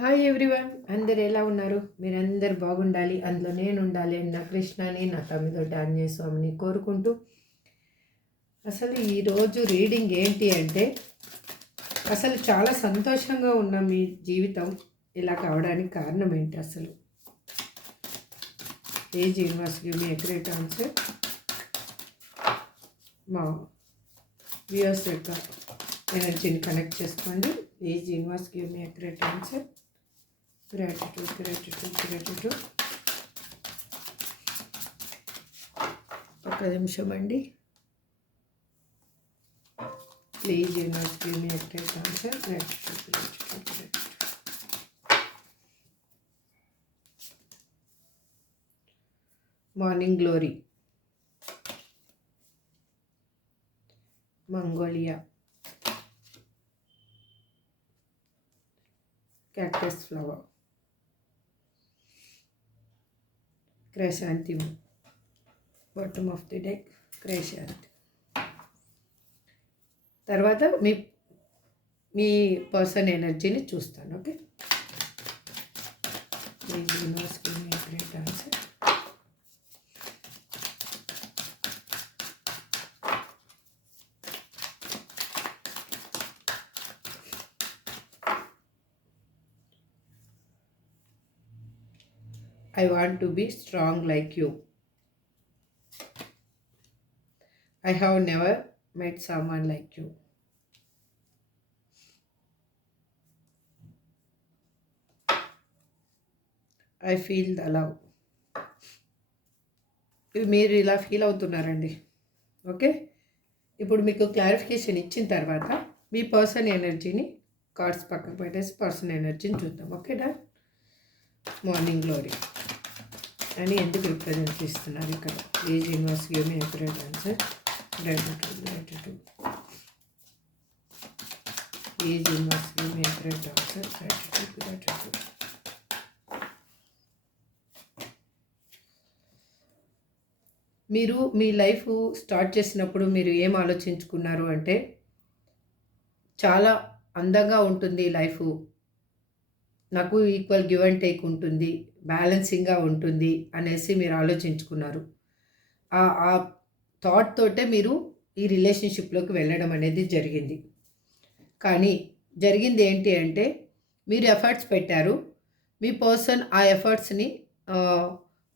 Hi everyone, అందరు ఎలా ఉన్నారు? మీరందరు బాగుండాలి, అందులో నేను ఉండాలి అని నా కృష్ణని, నా తమ్మిదొడ్డి ఆంజనేయ స్వామిని కోరుకుంటూ అసలు ఈరోజు రీడింగ్ ఏంటి అంటే, అసలు చాలా సంతోషంగా ఉన్న మీ జీవితం ఇలా కావడానికి కారణం ఏంటి? అసలు age universe give me accurate answer. మా వ్యూయర్స్ యొక్క ఎనర్జీని కనెక్ట్ చేసుకోండి. Age universe give me accurate answer. Gratitude, gratitude, gratitude. ఒక్క నిమిషం అండి. Please universe give me accurate answer. Gratitude, gratitude, gratitude. Morning glory, magnolia, cactus flower, chrysanthemum, bottom of the deck chrysanthemum. తర్వాత మీ person ఎనర్జీని చూస్తాను. Okay, please universe give me great answer. I want to be strong like you. I have never met someone like you. I feel the love. ఇవి మీరు ఇలా feel అవుతున్నారండి. Okay, ఇప్పుడు మీకు clarification ఇచ్చిన తర్వాత మీ పర్సన్ ఎనర్జీని కార్డ్స్ పక్కకు పెట్టేసి పర్సన్ ఎనర్జీని చూద్దాం. ఓకే డా. మార్నింగ్ గ్లోరీ అని ఎందుకు రిప్రజెంట్ చేస్తున్నారు ఇక్కడ? Please universe give me accurate answer. Gratitude, gratitude. Please universe give me accurate answer. Gratitude, gratitude. మీరు మీ లైఫ్ స్టార్ట్ చేసినప్పుడు మీరు ఏం ఆలోచించుకున్నారు అంటే, చాలా అందంగా ఉంటుంది లైఫ్, నాకు ఈక్వల్ గివ్ అండ్ టేక్ ఉంటుంది, బ్యాలెన్సింగ్గా ఉంటుంది అనేసి మీరు ఆలోచించుకున్నారు. ఆ థాట్ తోటే మీరు ఈ రిలేషన్షిప్లోకి వెళ్ళడం అనేది జరిగింది. కానీ జరిగింది ఏంటి అంటే, మీరు ఎఫర్ట్స్ పెట్టారు, మీ పర్సన్ ఆ ఎఫర్ట్స్ని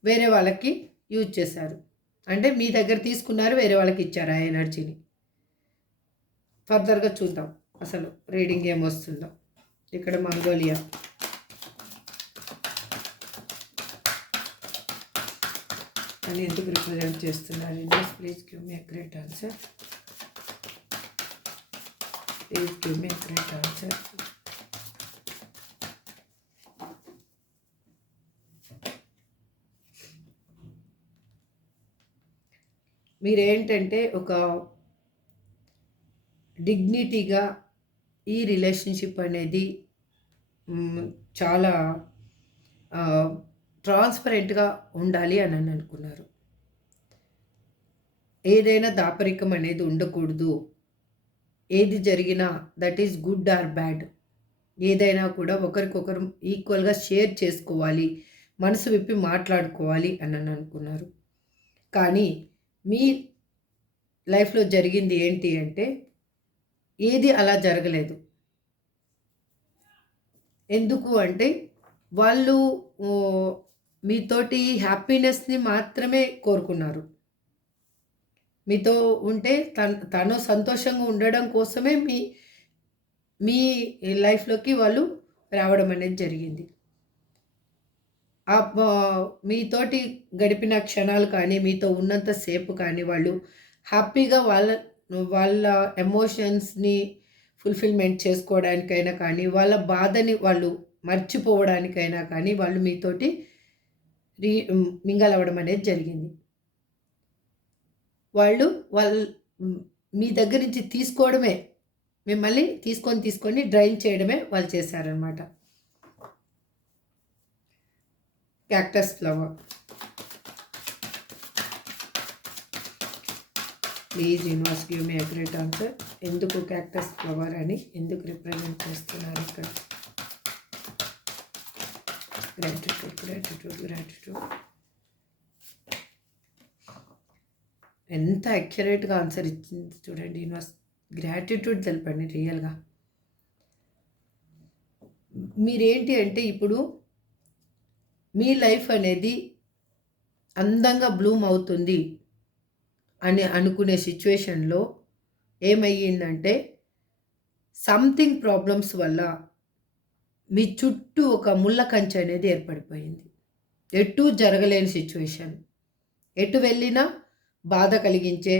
వేరే వాళ్ళకి యూజ్ చేశారు. అంటే మీ దగ్గర తీసుకున్నారు, వేరే వాళ్ళకి ఇచ్చారు ఆ ఎనర్జీని. ఫర్దర్గా చూద్దాం అసలు రీడింగ్ ఏమొస్తుందో. ఇక్కడ మంగోలియా, అని ఎందుకు రిప్రజెంట్ చేస్తున్నారు? Please give me great answer. Please give me great answer. మీరేంటంటే ఒక డిగ్నిటీగా ఈ రిలేషన్షిప్ అనేది చాలా ట్రాన్స్పరెంట్గా ఉండాలి అని అనుకున్నారు. ఏదైనా దాపరికం అనేది ఉండకూడదు. ఏది జరిగినా that is good or bad, ఏదైనా కూడా ఒకరికొకరు ఈక్వల్గా షేర్ చేసుకోవాలి, మనసు విప్పి మాట్లాడుకోవాలి అని అనుకున్నారు. కానీ మీ లైఫ్లో జరిగింది ఏంటి అంటే, ఏది అలా జరగలేదు. ఎందుకు అంటే, వాళ్ళు మీతోటి హ్యాపీనెస్ని మాత్రమే కోరుకున్నారు. మీతో ఉంటే తను సంతోషంగా ఉండడం కోసమే మీ లైఫ్లోకి వాళ్ళు రావడం అనేది జరిగింది. మీతోటి గడిపిన క్షణాలు కానీ, మీతో ఉన్నంత సేపు కానీ వాళ్ళు హ్యాపీగా వాళ్ళ ఎమోషన్స్ని ఫుల్ఫిల్మెంట్ చేసుకోవడానికైనా కానీ, వాళ్ళ బాధని వాళ్ళు మర్చిపోవడానికైనా కానీ వాళ్ళు మీతోటి మింగల్ అవ్వడం అనేది జరిగింది. వాళ్ళు మీ దగ్గర నుంచి తీసుకోవడమే, మిమ్మల్ని తీసుకొని డ్రైన్ చేయడమే వాళ్ళు చేశారనమాట. Cactus flower, please universe give me accurate answer. ఎందుకు క్యాక్టస్ ఫ్లవర్ అని ఎందుకు రిప్రజెంట్ చేస్తున్నారు ఇక్కడ? Gratitude, gratitude, gratitude. ఎంత అక్యురేట్‌గా ఆన్సర్ ఇచ్చింది చూడండి యూనివర్స్. గ్రాటిట్యూడ్ తెలపండి రియల్‌గా. మీరేంటి అంటే ఇప్పుడు మీ లైఫ్ అనేది అందంగా బ్లూమ్ అవుతుంది అని అనుకునే సిట్యుయేషన్‌లో ఏమయ్యిందంటే సంథింగ్ ప్రాబ్లమ్స్ వల్ల మీ చుట్టూ ఒక ముళ్ళ కంచె అనేది ఏర్పడిపోయింది. ఎటూ జరగలేని సిట్యుయేషన్. ఎటు వెళ్ళినా బాధ కలిగించే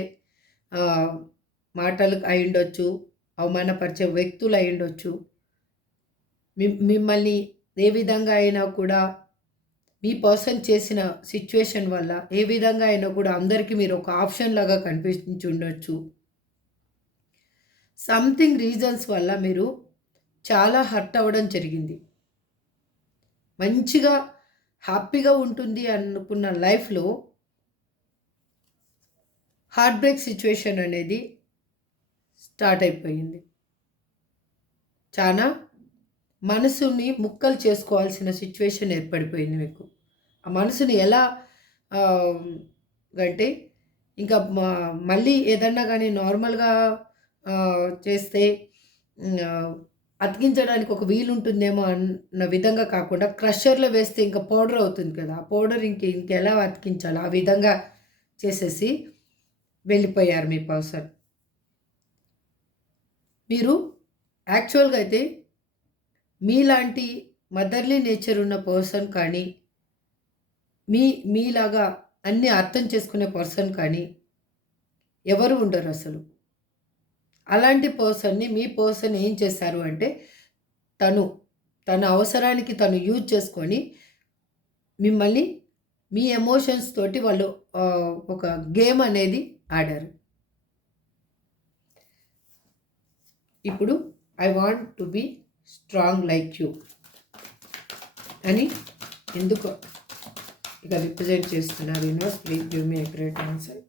ఆహ్, మాటలు అయ్యుండొచ్చు, అవమానపరిచే వ్యక్తులు అయ్యుండొచ్చు. మిమ్మల్ని ఏ విధంగా అయినా కూడా మీ పర్సన్ చేసిన సిట్యుయేషన్ వల్ల ఏ విధంగా అయినా కూడా అందరికీ మీరు ఒక ఆప్షన్ లాగా కనిపించుండొచ్చు. సంథింగ్ రీజన్స్ వల్ల మీరు చాలా హర్ట్ అవ్వడం జరిగింది. మంచిగా హ్యాపీగా ఉంటుంది అనుకున్న లైఫ్‌లో హార్ట్ బ్రేక్ సిట్యుయేషన్ అనేది స్టార్ట్ అయిపోయింది. చానా మనసుని ముక్కలు చేసుకోవాల్సిన సిట్యుయేషన్ ఏర్పడిపోయింది మీకు. ఆ మనసుని ఎలా ఆహ్, అంటే ఇంకా మళ్ళీ ఏదన్నా గానీ నార్మల్‌గా చేస్తే ఆహ్, అతికించడానికి ఒక వీలుంటుందేమో అన్న విధంగా కాకుండా క్రషర్‌లో వేస్తే ఇంకా పౌడర్ అవుతుంది కదా! ఆ పౌడర్ ఇంకెలా అతికించాలో ఆ విధంగా చేసేసి వెళ్ళిపోయారు మీ పర్సన్. మీరు యాక్చువల్‌గా అయితే మీలాంటి మదర్‌లీ నేచర్ ఉన్న పర్సన్ కానీ, మీలాగా అన్నీ అర్థం చేసుకునే పర్సన్ కానీ ఎవరు ఉండరసలు. అలాంటి పర్సన్‌ని మీ పర్సన్ ఏం చేశారు అంటే, తను తన అవసరానికి తను యూజ్ చేసుకొని మిమ్మల్ని మీ ఎమోషన్స్ తోటి వాళ్ళు ఒక గేమ్ అనేది ఆడారు. ఇప్పుడు I want to be strong like you అని ఎందుకు ఇక రిప్రజెంట్ చేస్తున్నారు universe. Please give me a great answer.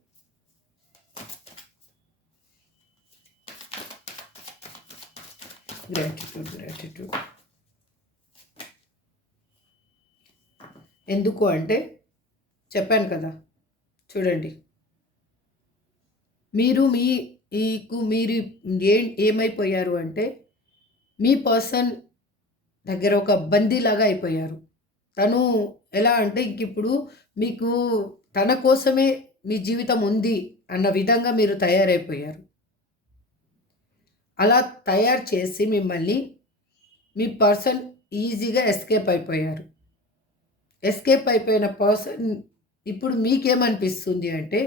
Gratitude, gratitude. ఎందుకు అంటే చెప్పాను కదా! చూడండి. మీరు ఏమైపోయారు అంటే మీ పర్సన్ దగ్గర ఒక బందీలాగా అయిపోయారు. తను ఎలా అంటే ఇంకిప్పుడు మీకు తన కోసమే మీ జీవితం ఉంది అన్న విధంగా మీరు తయారైపోయారు. అలా తయారు చేసి మిమ్మల్ని మీ పర్సన్ ఈజీగా ఎస్కేప్ అయిపోయారు. ఎస్కేప్ అయిపోయిన పర్సన్ ఇప్పుడు మీకేమనిపిస్తుంది అంటే,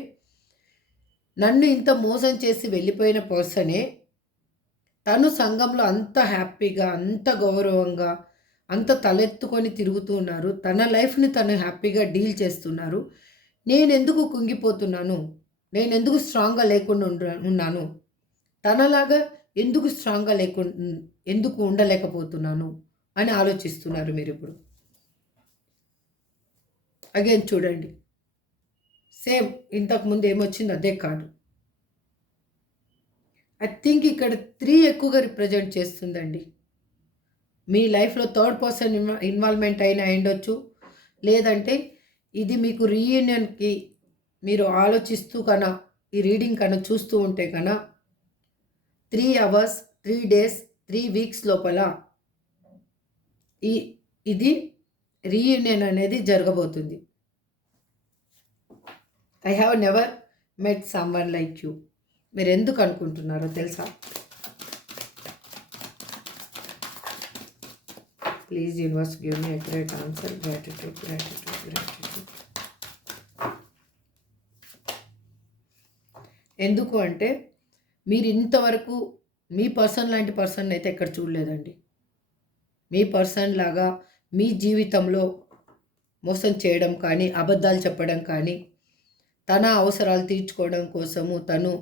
నన్ను ఇంత మోసం చేసి వెళ్ళిపోయిన పర్సనే తను సంఘంలో అంత హ్యాపీగా, అంత గౌరవంగా, అంత తలెత్తుకొని తిరుగుతూ ఉన్నారు. తన లైఫ్‌ని తను హ్యాపీగా డీల్ చేస్తున్నారు. నేనెందుకు కుంగిపోతున్నాను? నేనెందుకు స్ట్రాంగ్‌గా లేకుండా ఉన్నాను? తనలాగా ఎందుకు స్ట్రాంగ్‌గా ఎందుకు ఉండలేకపోతున్నాను అని ఆలోచిస్తున్నారు మీరిప్పుడు. అగైన్ చూడండి. సేమ్ ఇంతకుముందు ఏమొచ్చిందో అదే కార్డ్. ఐ థింక్ ఇక్కడ 3 ఎక్కువగా రిప్రజెంట్ చేస్తుందండి. మీ లైఫ్‌లో థర్డ్ పర్సన్ ఇన్వాల్వ్‌మెంట్ అయినా అయ్యుండొచ్చు. లేదంటే ఇది మీకు రీయూనియన్‌కి మీరు ఆలోచిస్తూ ఈ రీడింగ్ చూస్తూ ఉంటే 3 అవర్స్, 3 డేస్, 3 వీక్స్ లోపల ఈ ఇది రీయూనియన్ అనేది జరగబోతుంది. I have never met someone like you. మీరెందుకు అనుకుంటున్నారో తెలుసా? Please universe give me a great answer. Gratitude, gratitude, gratitude. ఎందుకు అంటే మీరు ఇంతవరకు మీ పర్సన్ లాంటి పర్సన్ అయితే ఎక్కడ చూడలేదండి. మీ పర్సన్ లాగా మీ జీవితంలో మోసం చేయడం కానీ, అబద్ధాలు చెప్పడం కానీ, తన అవసరాలు తీర్చుకోవడం కోసము తను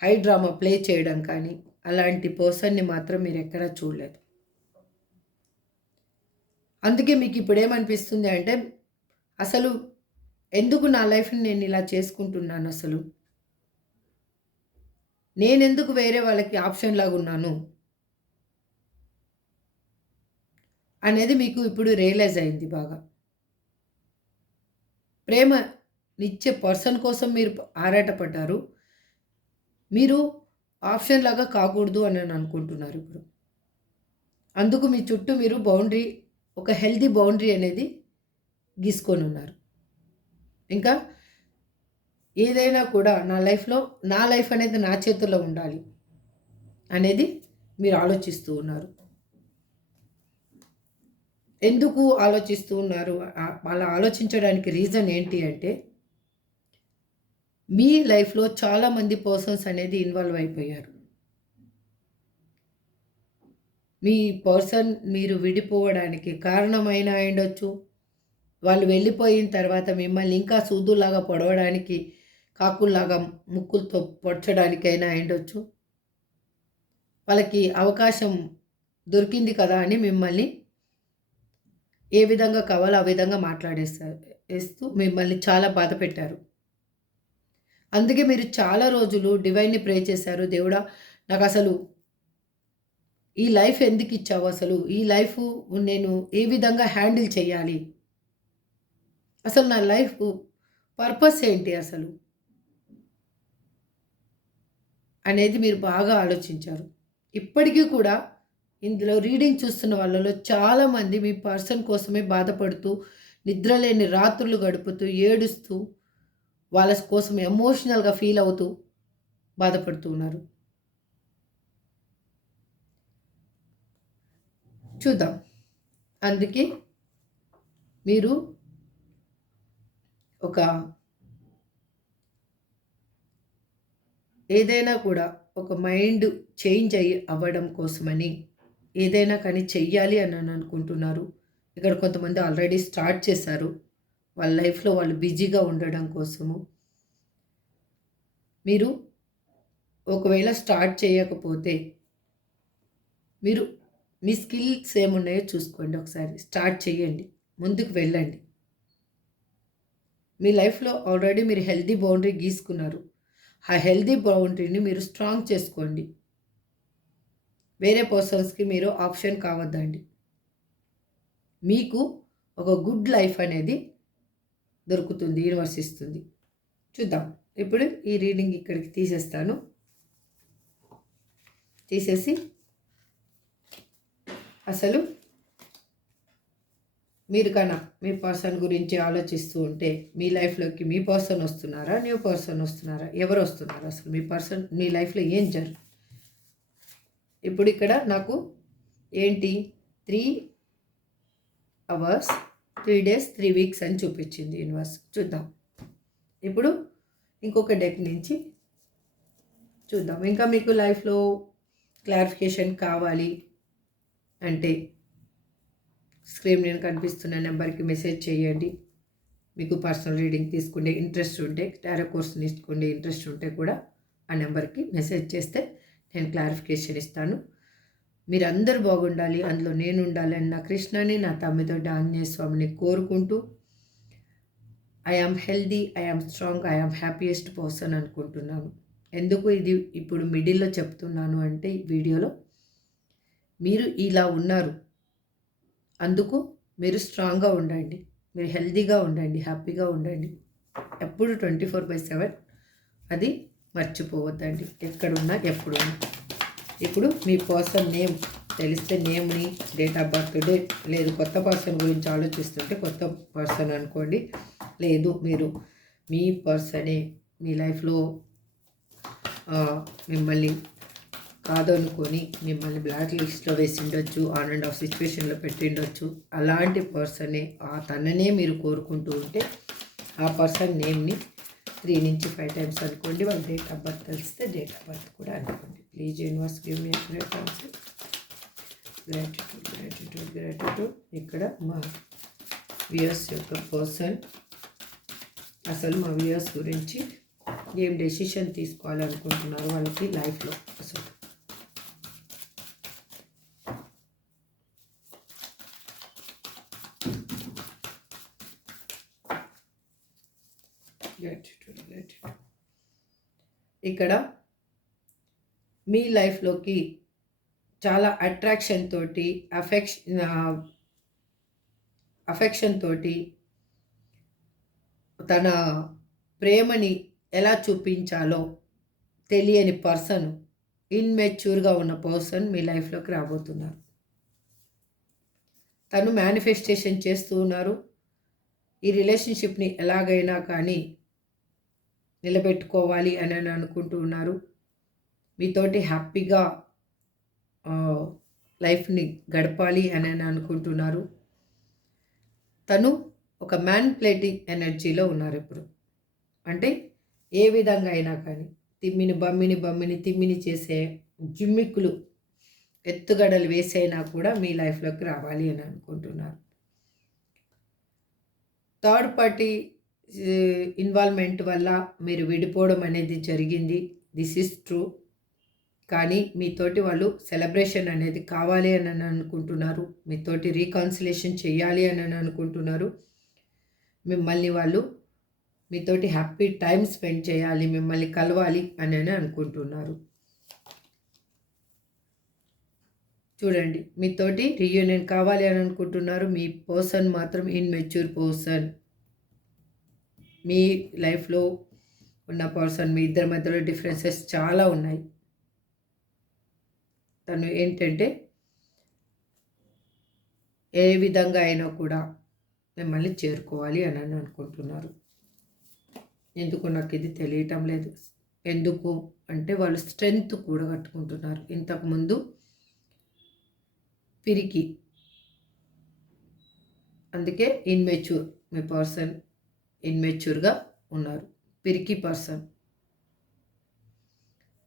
హై డ్రామా ప్లే చేయడం కానీ, అలాంటి పర్సన్‌ని మాత్రం మీరెక్కడా చూడలేదు. అందుకే మీకిప్పుడేమనిపిస్తుంది అంటే, అసలు ఎందుకు నా లైఫ్‌ని నేనిలా చేసుకుంటున్నానసలు? నేనెందుకు వేరే వాళ్ళకి ఆప్షన్ లాగున్నాను? అనేది మీకు ఇప్పుడు రియలైజ్ అయింది బాగా. ప్రేమనిచ్చే పర్సన్ కోసం మీరు ఆరాటపడ్డారు. మీరు ఆప్షన్ లాగా కాకూడదు అని అనుకుంటున్నారు ఇప్పుడు. అందుకు మీ చుట్టూ మీరు ఒక హెల్తీ బౌండరీ అనేది గీసుకొనున్నారు. ఇంకా ఏదైనా కూడా నా లైఫ్ అనేది నా చేతుల్లో ఉండాలి అనేది మీరు ఆలోచిస్తూ ఉన్నారు. ఎందుకు ఆలోచిస్తూ ఉన్నారు? అలా ఆలోచించడానికి రీజన్ ఏంటి అంటే, మీ లైఫ్‌లో చాలామంది పర్సన్స్ అనేది ఇన్వాల్వ్ అయిపోయారు. మీ పర్సన్ మీరు విడిపోవడానికి కారణమైన అయ్యుండొచ్చు. వాళ్ళు వెళ్ళిపోయిన తర్వాత మిమ్మల్ని ఇంకా సూదులాగా పొడవడానికి, కాకుల్లాగా ముక్కులతో పొడచడానికైనా అయ్యుండొచ్చు. వాళ్ళకి అవకాశం దొరికింది కదా అని మిమ్మల్ని ఏ విధంగా కావాలో ఆ విధంగా ఏస్తూ మిమ్మల్ని చాలా బాధపెట్టారు. అందుకే మీరు చాలా రోజులు డివైన్‌ని ప్రే చేశారు. దేవుడా! నాకసలు ఈ లైఫ్ ఎందుకిచ్చావు అసలు? ఈ లైఫు నేను ఏ విధంగా హ్యాండిల్ చేయాలి? అసలు నా లైఫ్ పర్పస్ ఏంటి అసలు? అనేది మీరు బాగా ఆలోచించారు. ఇప్పటికీ కూడా ఇందులో రీడింగ్ చూస్తున్న వాళ్ళలో చాలామంది మీ పర్సన్ కోసమే బాధపడుతూ, నిద్రలేని రాత్రులు గడుపుతూ, ఏడుస్తూ, వాళ్ళ కోసం ఎమోషనల్‌గా ఫీల్ అవుతూ బాధపడుతూ ఉన్నారు. చూద్దాం. అందుకే మీరు ఒక ఏదైనా కూడా ఒక మైండ్ చేంజ్ అవ్వడం కోసమని ఏదైనా కానీ చెయ్యాలి అని అనుకుంటున్నారు. ఇక్కడ కొంతమంది ఆల్రెడీ స్టార్ట్ చేశారు. వాళ్ళ లైఫ్‌లో వాళ్ళు బిజీగా ఉండడం కోసము. మీరు ఒకవేళ స్టార్ట్ చేయకపోతే, మీరు మీ స్కిల్స్ ఏమున్నాయో చూసుకోండి ఒకసారి. స్టార్ట్ చేయండి. ముందుకు వెళ్ళండి. మీ లైఫ్‌లో ఆల్రెడీ మీరు హెల్తీ బౌండరీ గీసుకున్నారు. ఆ హెల్తీ బౌండరీని మీరు స్ట్రాంగ్ చేసుకోండి. వేరే పర్సన్స్‌కి మీరు ఆప్షన్ కావద్దండి. మీకు ఒక గుడ్ లైఫ్ అనేది దొరుకుతుంది. యూనివర్స్ ఇస్తుంది. చూద్దాం. ఇప్పుడు ఈ రీడింగ్ ఇక్కడికి తీసేస్తాను. తీసేసి అసలు మీరు మీ పర్సన్ గురించి ఆలోచిస్తూ ఉంటే మీ లైఫ్‌లోకి మీ పర్సన్ వస్తున్నారా? న్యూ పర్సన్ వస్తున్నారా? ఎవరు వస్తున్నారు? అసలు మీ లైఫ్‌లో ఏం ఇప్పుడు ఇక్కడ నాకు ఏంటి 3 అవర్స్, 3 డేస్, 3 వీక్స్ అని చూపించింది యూనివర్స్. చూద్దాం. ఇప్పుడు ఇంకొక డెక్ నుంచి చూద్దాం. ఇంకా మీకు లైఫ్‌లో క్లారిఫికేషన్ కావాలి అంటే స్క్రీన్ మీద కనిపిస్తున్న నెంబర్కి మెసేజ్ చేయండి. మీకు పర్సనల్ రీడింగ్ తీసుకునే ఇంట్రెస్ట్ ఉంటే, టారో కోర్స్ తీసుకునే ఇంట్రెస్ట్ ఉంటే కూడా ఆ నెంబర్కి మెసేజ్ చేస్తే నేను క్లారిఫికేషన్ ఇస్తాను. మీరందరూ బాగుండాలి, అందులో నేను ఉండాలి అని నా కృష్ణని, నా తమ్మిదొడ్డి ఆంజనేయ స్వామిని కోరుకుంటూ I am healthy, I am strong, I am happiest person అనుకుంటున్నాను. ఎందుకు ఇది ఇప్పుడు మిడిల్లో చెప్తున్నాను అంటే ఈ వీడియోలో మీరు ఇలా ఉన్నారు. అందుకు మీరు స్ట్రాంగ్‌గా ఉండండి. మీరు హెల్తీగా ఉండండి, హ్యాపీగా ఉండండి. ఎప్పుడు 24/7 అది మర్చిపోవద్దండి. ఎక్కడున్నా, ఎప్పుడున్నా. ఇప్పుడు మీ పర్సన్ నేమ్ తెలిస్తే నేమ్‌ని, డేట్ ఆఫ్ బర్త్ డేట్, లేదు కొత్త పర్సన్ గురించి ఆలోచిస్తుంటే కొత్త పర్సన్ అనుకోండి. లేదు మీరు మీ పర్సనే మీ లైఫ్‌లో మిమ్మల్ని కాదనుకొని మిమ్మల్ని బ్లాక్ లిస్ట్‌లో వేసిండొచ్చు, ఆన్ అండ్ ఆఫ్ సిచ్యువేషన్‌లో పెట్టిండొచ్చు. అలాంటి పర్సనే తననే మీరు కోరుకుంటూ ఉంటే ఆ పర్సన్ నేమ్‌ని 3 నుంచి 5 టైమ్స్ అనుకోండి. వాళ్ళ డేట్ ఆఫ్ బర్త్ తెలిస్తే డేట్ ఆఫ్ బర్త్ కూడా అనుకోండి. Please universe give me great answer. Gratitude. ఇక్కడ మా వ్యూయర్స్ యొక్క పర్సన్ అసలు మా వ్యూయర్స్ గురించి ఏం డెసిషన్ తీసుకోవాలనుకుంటున్నారు వాళ్ళకి లైఫ్లో అసలు. ఇక్కడ మీ లైఫ్లోకి చాలా అట్రాక్షన్ తోటి అఫెక్షన్ తోటి తన ప్రేమని ఎలా చూపించాలో తెలియని పర్సన్, ఇన్‌మెచ్యూర్‌గా ఉన్న పర్సన్ మీ లైఫ్‌లోకి రాబోతున్నారు. తను మేనిఫెస్టేషన్ చేస్తూ ఉన్నారు. ఈ రిలేషన్‌షిప్‌ని ఎలాగైనా కానీ నిలబెట్టుకోవాలి అని అనుకుంటూ ఉన్నారు. మీతోటి హ్యాపీగా లైఫ్‌ని గడపాలి అని అనుకుంటున్నారు. తను ఒక మ్యానిప్యులేటింగ్ ఎనర్జీలో ఉన్నారిప్పుడు. అంటే ఏ విధంగా అయినా కానీ తిమ్మిని, బమ్మిని, బమ్మిని, తిమ్మిని చేసే జిమ్మిక్కులు, ఎత్తుగడలు వేసైనా కూడా మీ లైఫ్‌లోకి రావాలి అని అనుకుంటున్నారు. థర్డ్ పార్టీ ఇన్వాల్వ్‌మెంట్ వల్ల మీరు విడిపోవడం అనేది జరిగింది. This is true. కానీ మీతోటి వాళ్ళు సెలబ్రేషన్ అనేది కావాలి అని అనుకుంటున్నారు. మీతోటి రీకన్సిలేషన్ చేయాలి అని అనుకుంటున్నారు. మిమ్మల్ని వాళ్ళు మీతోటి హ్యాపీ టైమ్ స్పెండ్ చేయాలి, మిమ్మల్ని కలవాలి అని అనుకుంటున్నారు. చూడండి, మీతోటి రీయూనియన్ కావాలి అని అనుకుంటున్నారు. మీ పర్సన్ మాత్రం ఇన్‌మెచ్యూర్ పర్సన్. మీ లైఫ్‌లో ఉన్న పర్సన్, మీ ఇద్దరి మధ్యలో డిఫరెన్సెస్ చాలా ఉన్నాయి. తను ఏంటంటే ఏ విధంగా అయినా కూడా మిమ్మల్ని చేరుకోవాలి అని అనుకుంటున్నారు. ఎందుకు నాకు ఇది తెలియటం లేదు. ఎందుకు అంటే వాళ్ళు స్ట్రెంగ్త్ కూడగట్టుకుంటున్నారు. ఇంతకుముందు పిరికి, అందుకే ఇన్‌మెచ్యూర్. మీ పర్సన్ ఇన్‌మెచ్యూర్‌గా ఉన్నారు. పిరికి పర్సన్.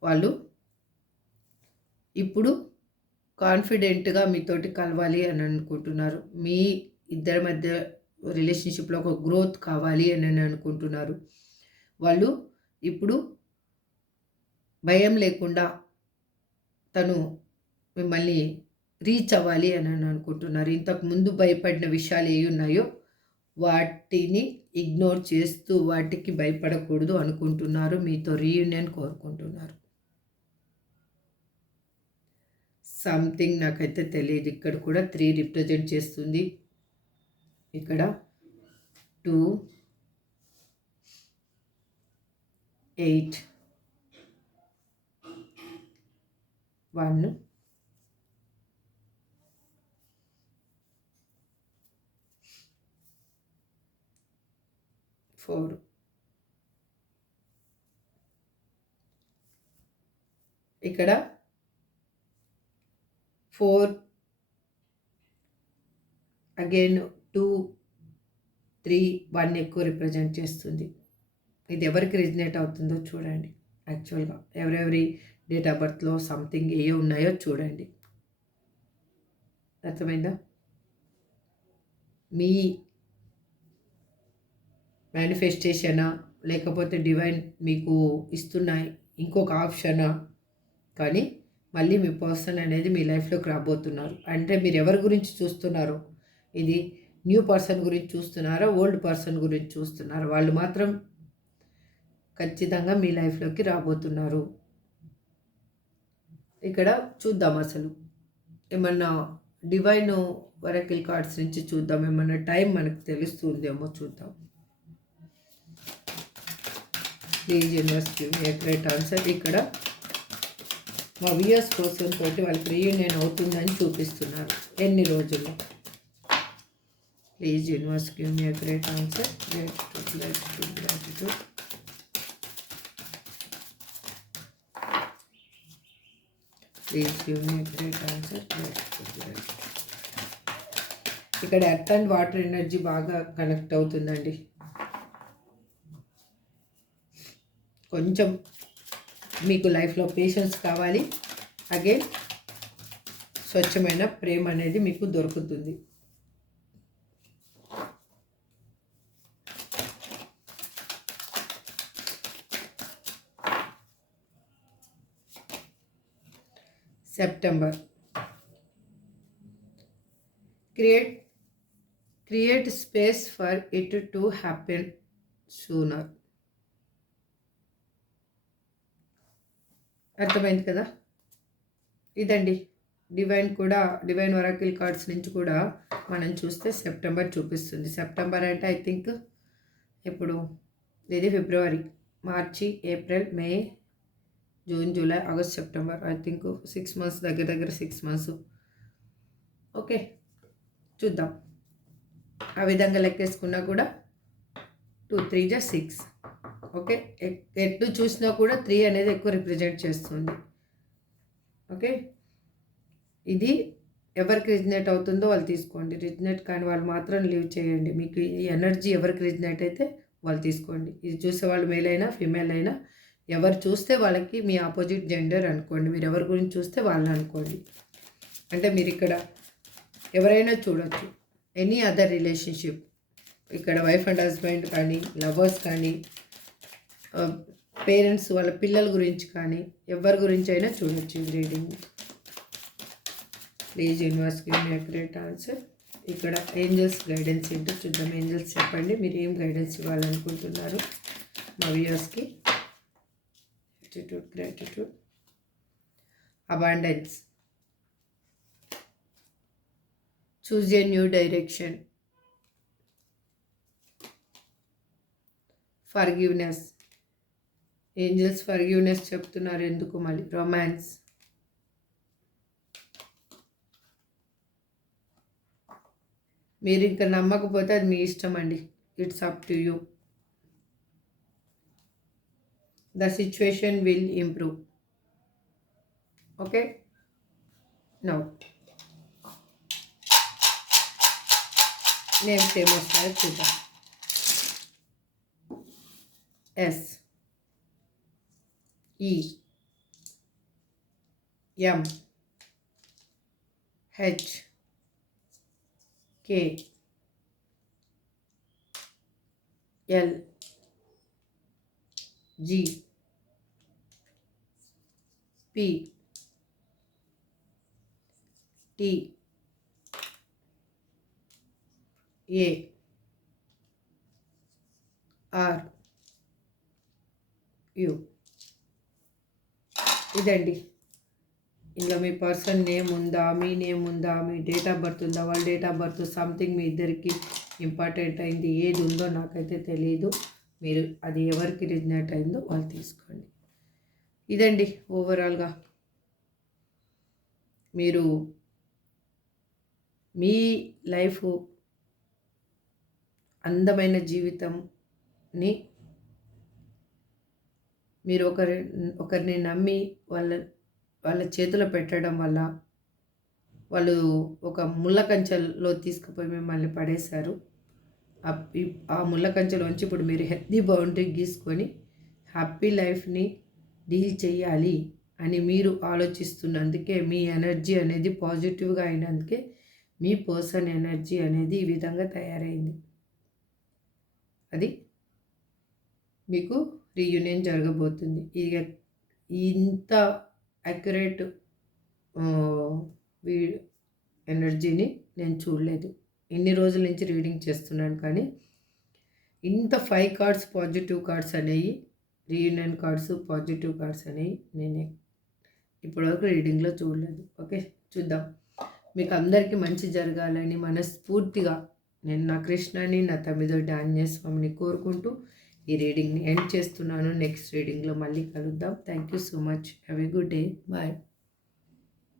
వాళ్ళు ఇప్పుడు కాన్ఫిడెంట్‌గా మీతోటి కలవాలి అని అనుకుంటున్నారు. మీ ఇద్దరి మధ్య రిలేషన్‌షిప్‌లో ఒక గ్రోత్ కావాలి అని అనుకుంటున్నారు. వాళ్ళు ఇప్పుడు భయం లేకుండా తను మిమ్మల్ని రీచ్ అవ్వాలి అని అనుకుంటున్నారు. ఇంతకుముందు భయపడిన విషయాలు ఏవి ఉన్నాయో వాటిని ఇగ్నోర్ చేస్తూ వాటికి భయపడకూడదు అనుకుంటున్నారు. మీతో రీయూనియన్ కోరుకుంటున్నారు. సంథింగ్ నాకైతే తెలియదు. ఇక్కడ కూడా 3 రిప్రజెంట్ చేస్తుంది. ఇక్కడ 2, 8, 1, 4. ఇక్కడ 4 అగైన్ 2, 3, 1 ఎక్కువ రిప్రజెంట్ చేస్తుంది. ఇది ఎవరికి రిజనేట్ అవుతుందో చూడండి. యాక్చువల్గా ఎవరెవరి డేట్ ఆఫ్ బర్త్లో సంథింగ్ ఏ ఉన్నాయో చూడండి. అర్థమైందా? మీ మేనిఫెస్టేషనా లేకపోతే డివైన్ మీకు ఇస్తున్న ఇంకొక ఆప్షనా, కానీ మళ్ళీ మీ పర్సన్ అనేది మీ లైఫ్లోకి రాబోతున్నారు. అంటే మీరు ఎవరి గురించి చూస్తున్నారో, ఇది న్యూ పర్సన్ గురించి చూస్తున్నారా, ఓల్డ్ పర్సన్ గురించి చూస్తున్నారా, వాళ్ళు మాత్రం ఖచ్చితంగా మీ లైఫ్లోకి రాబోతున్నారు. ఇక్కడ చూద్దాం అసలు ఏమన్నా డివైన్ వరకిల్ కార్డ్స్ నుంచి చూద్దాం. ఏమన్నా టైం మనకు తెలుస్తుందేమో చూద్దాం. Please universe give me a great answer. ఇక్కడ మా వ్యూయర్స్ పర్సన్ తోటి వాళ్ళకి రీయూనియన్ అవుతుందని చూపిస్తున్నారు. ఎన్ని రోజుల్లో? Please universe give me a great answer. Gratitude. Please give me a great answer. ఇక్కడ ఎర్త్ అండ్ వాటర్ ఎనర్జీ బాగా కనెక్ట్ అవుతుందండి. కొంచెం మీకు లైఫ్లో పేషెన్స్ కావాలి. అగైన్ స్వచ్ఛమైన ప్రేమ అనేది మీకు దొరుకుతుంది. September. Create space for it to happen sooner. అర్థమైంది కదా? ఇదండి డివైన్ ఒరాకిల్ కార్డ్స్ నుంచి కూడా మనం చూస్తే సెప్టెంబర్ చూపిస్తుంది. సెప్టెంబర్ అంటే ఐ థింక్ ఇప్పుడు ఇది ఫిబ్రవరి, మార్చి, April, May, June, July, August, September. I think 6 months, దగ్గర దగ్గర 6 మంత్స్. ఓకే, చూద్దాం. ఆ విధంగా లెక్కేసుకున్నా కూడా 2 3 జా 6. ఓకే, ఎటు చూసినా కూడా 3 అనేది ఎక్కువ రిప్రజెంట్ చేస్తుంది. ఓకే, ఇది ఎవరికి రిజనేట్ అవుతుందో వాళ్ళు తీసుకోండి. రిజనేట్ కాని వాళ్ళు మాత్రం లీవ్ చేయండి. మీకు ఈ ఎనర్జీ ఎవరికి రిజనేట్ అయితే వాళ్ళు తీసుకోండి. ఇది చూసే వాళ్ళు మేల్ అయినా ఫీమేల్ అయినా ఎవరు చూస్తే వాళ్ళకి మీ ఆపోజిట్ జెండర్ అనుకోండి. మీరు ఎవరి గురించి చూస్తే వాళ్ళని అనుకోండి. అంటే మీరు ఇక్కడ ఎవరైనా చూడొచ్చు, ఎనీ అదర్ రిలేషన్షిప్. ఇక్కడ వైఫ్ అండ్ హస్బెండ్ కానీ, లవర్స్ కానీ, పేరెంట్స్ వాళ్ళ పిల్లల గురించి కానీ, ఎవరి గురించి అయినా చూడొచ్చు ఈ reading. Please universe give me accurate answer. ఇక్కడ ఏంజల్స్ గైడెన్స్ ఏంటో చూద్దాం. ఏంజల్స్ చెప్పండి, మీరు ఏం గైడెన్స్ ఇవ్వాలనుకుంటున్నారు మా వ్యూయర్స్కి. Gratitude, abundance, choose a new direction, forgiveness. Angels forgiveness చెప్తున్నారు ఎందుకు మళ్ళీ. రొమాన్స్, మీరు ఇంకా నమ్మకపోతే అది మీ ఇష్టం అండి. It's up to you. The situation will improve. Okay, no names ఏమొస్తాయో చూద్దాం. S, E, M, H, K, L, G, P, T, A, R, U. ఇదండి. ఇందులో మీ పర్సన్ నేమ్ ఉందా, మీ నేమ్ ఉందా, మీ డేట్ ఆఫ్ బర్త్ ఉందా, వాళ్ళ డేట్ ఆఫ్ బర్త్, సంథింగ్ మీ ఇద్దరికి important అయింది, ఏది ఉందో నాకైతే తెలియదు. మీరు అది ఎవరికి రిజనేట్ అయిందో వాళ్ళు తీసుకోండి. ఇదండి ఓవరాల్గా మీరు మీ లైఫ్ అందమైన జీవితంని మీరు ఒకరిని నమ్మి వాళ్ళ చేతిలో పెట్టడం వల్ల వాళ్ళు ఒక ముళ్ళ కంచెలో తీసుకుపోయి మిమ్మల్ని పడేశారు. ఆ ముళ్ళ కంచెలోంచి ఇప్పుడు మీరు హెల్తీ బౌండరీ గీసుకొని హ్యాపీ లైఫ్ని డీల్ చేయాలి అని మీరు ఆలోచిస్తున్నందుకే మీ ఎనర్జీ అనేది పాజిటివ్గా అయినందుకే మీ పర్సన్ ఎనర్జీ అనేది ఈ విధంగా తయారైంది. అది మీకు రీయూనియన్ జరగబోతుంది. ఇది ఇంత అక్యురేట్ ఎనర్జీని నేను చూడలేదు. ఇన్ని రోజుల నుంచి రీడింగ్ చేస్తున్నాను, కానీ ఇంత 5 కార్డ్స్ పాజిటివ్ కార్డ్స్ అనేవి, రీయూనియన్ కార్డ్స్ పాజిటివ్ కార్డ్స్ అనేవి నేను ఇప్పటివరకు రీడింగ్లో చూడలేదు. ఓకే, చూద్దాం. మీకు అందరికీ మంచి జరగాలని మనస్ఫూర్తిగా నేను నా కృష్ణని, నా తమిళ ఆంజనేయ స్వామిని కోరుకుంటూ ఈ రీడింగ్ని ఎండ్ చేస్తున్నాను. నెక్స్ట్ రీడింగ్లో మళ్ళీ కలుద్దాం. Thank you so much. Have a good day. Bye.